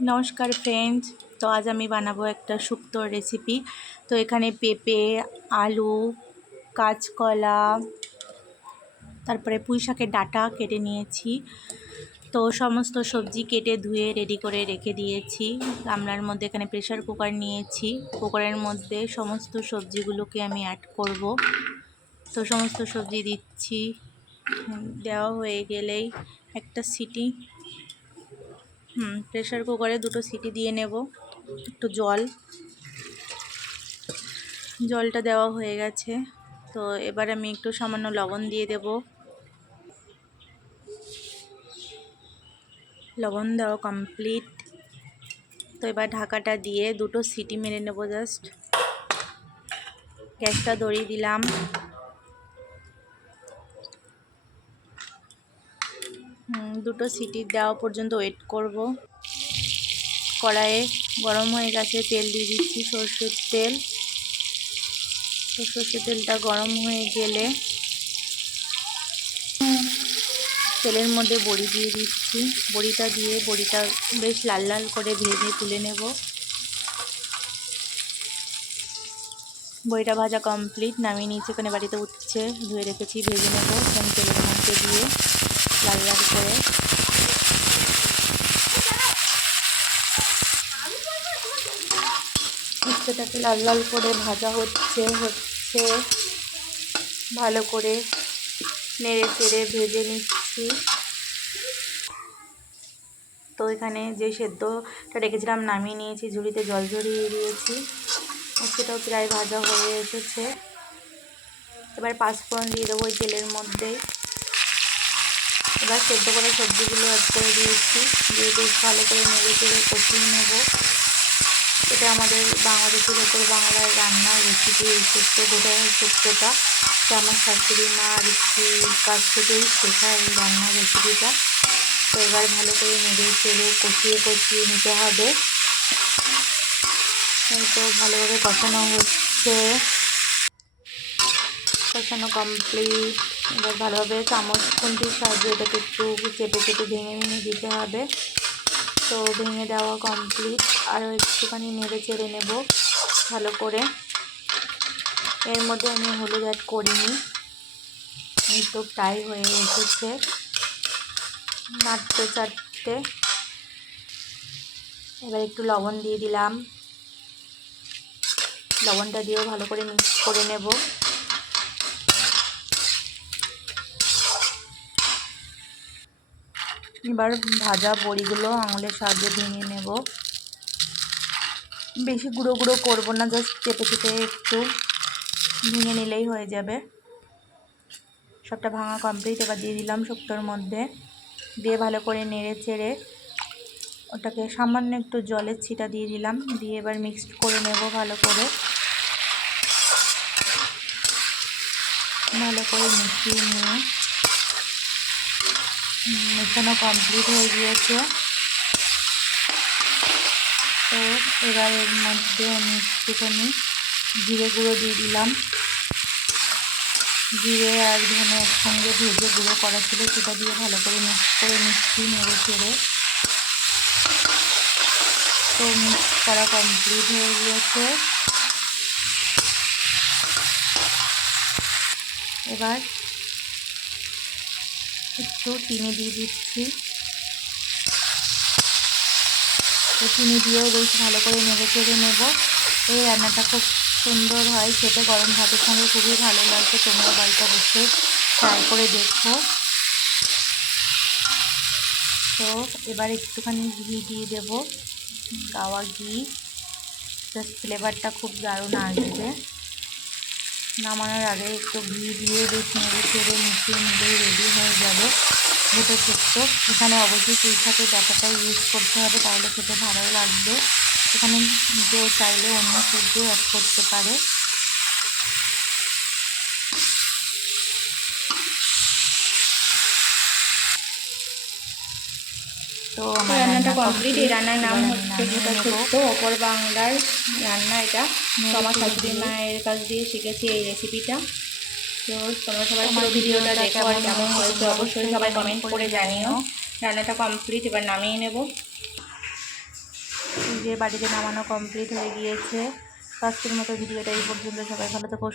নমস্কার ফ্রেন্ডস। তো আজ আমি বানাবো একটা শুক্তোর রেসিপি। তো এখানে পেঁপে, আলু, কাঁচকলা, তারপরে পুঁই শাকের ডাঁটা কেটে নিয়েছি। তো সমস্ত সবজি কেটে ধুয়ে রেডি করে রেখে দিয়েছি গামলার মধ্যে। এখানে প্রেসার কুকার নিয়েছি, কুকারের মধ্যে সমস্ত সবজিগুলোকে আমি অ্যাড করব। তো সমস্ত সবজি দিচ্ছি, দেওয়া হয়ে গেলেই একটা সিটি, প্রেসার কুকারে 2টো সিটি দিয়ে নেব। একটু জলটা দেওয়া হয়ে গেছে। তো এবার আমি একটু সামান্য লবণ দিয়ে দেব। লবণ দেওয়া কমপ্লিট। তো এবার ঢাকাটা দিয়ে 2টো সিটি মেরে নেব। জাস্ট গ্যাসটা ধরিয়ে দিলাম। দুটো সিটি দেওয়া পর্যন্ত ওয়েট করব। কড়াইয়ে গরম হয়ে গেছে, তেল দিয়ে দিচ্ছি, সরষের তেল। তো সরষের তেলটা গরম হয়ে গেলে তেলের মধ্যে বড়ি দিয়ে দিচ্ছি। বড়িটা বেশ লাল লাল করে ভেজে তুলে নেব। বড়িটা ভাজা কমপ্লিট, নামিয়ে নিয়েছি। ওখানে বাড়িতে উঠছে, ধুয়ে রেখেছি, ভেজে নেব তেলের মধ্যে দিয়ে লাল লাল করে। উচ্ছেটাকে লাল লাল করে ভাজা হচ্ছে ভালো করে নেড়ে চেড়ে ভেজে নিচ্ছি। তো এখানে যে সেদ্ধটা রেখেছিলাম নামিয়ে নিয়েছি, ঝুড়িতে জল ঝরিয়ে দিয়েছি। উচ্ছেটাও প্রায় ভাজা হয়ে এসেছে। এবার পাঁচফোড়ন দিয়ে দেবো ওই তেলের মধ্যে। এবার সেদ্ধ করে সবজিগুলো অ্যাড করে দিয়েছি, দিয়ে বেশ ভালো করে নেড়ে চেড়ে কষিয়ে নেব। এটা আমাদের বাংলাদেশের ওপর বাংলার রান্নার রেসিপি। এই শুক্তোটা আমার শাশুড়ি মার কাছ থেকেই শেখা এই রান্নার রেসিপিটা। তো এবার ভালো করে নেড়ে চেড়ে কষিয়ে নিতে হবে। তো ভালোভাবে কষানো হচ্ছে, কষানো কমপ্লিট। এবার ভালোভাবে চামচ খুন্তির সাহায্যে এটাকে একটু চেপে ভেঙে দিতে হবে। তো ভেঙে দেওয়া কমপ্লিট। আরও একটুখানি নেড়ে চেড়ে নেব ভালো করে। এর মধ্যে আমি হলুদ অ্যাড করিনি। এই তো প্রায় হয়ে এসেছে, নাড়তে চাড়তে। এবার একটু লবণ দিয়ে দিলাম। লবণটা দিয়েও ভালো করে মিক্স করে নেব। এবার ভাজা বড়িগুলো আঙুলের সাহায্যে ভেঙে নেব। বেশি গুঁড়ো গুঁড়ো করবো না, জাস্ট চেপে একটু ভেঙে নিলেই হয়ে যাবে। সবটা ভাঙা কমপ্লিট। এবার দিয়ে দিলাম শুক্তোর মধ্যে, দিয়ে ভালো করে নেড়ে চেড়ে ওটাকে সামান্য একটু জলের ছিটা দিয়ে দিলাম। দিয়ে এবার মিক্সড করে নেব ভালো করে মিশিয়ে নিয়ে। মেশানো কমপ্লিট হয়ে গিয়েছে। তো এবার এর মধ্যে আমি একটুখানি জিরে গুঁড়ো দিয়ে দিলাম। জিরে আর ধনে একসঙ্গে ভেজে গুঁড়ো করা ছিল, সেটা দিয়ে ভালো করে মিক্স করে নিচ্ছি নেড়ে চেড়ে। তো মিক্স করা কমপ্লিট হয়ে গিয়েছে। এবার একটু চিনি দিয়ে দিচ্ছি। তো চিনি দিয়েও বেশ ভালো করে নেড়ে চেড়ে নেব। এই রান্নাটা খুব সুন্দর হয় খেতে, গরম ভাতের সঙ্গে খুবই ভালো লাগবে। তোমরা বাড়িতে বসে ট্রাই করে দেখো। তো এবার একটুখানি ঘি দিয়ে দেব, গাওয়া ঘি। জাস্ট ফ্লেভারটা খুব দারুণ আসবে। নামানোর আগে একটু ঘি দিয়ে বেশ নেড়ে চেড়ে মিশিয়ে নিলেই রেডি হয়ে যাবে ভেতর শুক্তো। এখানে অবশ্যই পুঁই শাকের ডাঁটাটা ইউজ করতে হবে, তাহলে খেতে ভালো লাগবে। এখানে কেউ চাইলে অন্য সবজিও অ্যাড করতে পারে। তো আমার রান্নাটা কমপ্লিট। এই রান্নার নাম হচ্ছে ভেতর শুক্তো, অপর বাংলার রান্না এটা। তো আমার শাশুড়ি মায়ের কাছ দিয়ে শিখেছি এই রেসিপিটা। তো তোমরা সবাই পুরো ভিডিওটা দেখো আর কেমন হয়েছে অবশ্যই সবাই কমেন্ট করে জানিও। রান্নাটা কমপ্লিট, এবার নামিয়ে নেব। যে বাড়িতে নামানো কমপ্লিট হয়ে গিয়েছে। তো আজকের মতো ভিডিওটা এই পর্যন্ত। সবাই ভালো থেকো।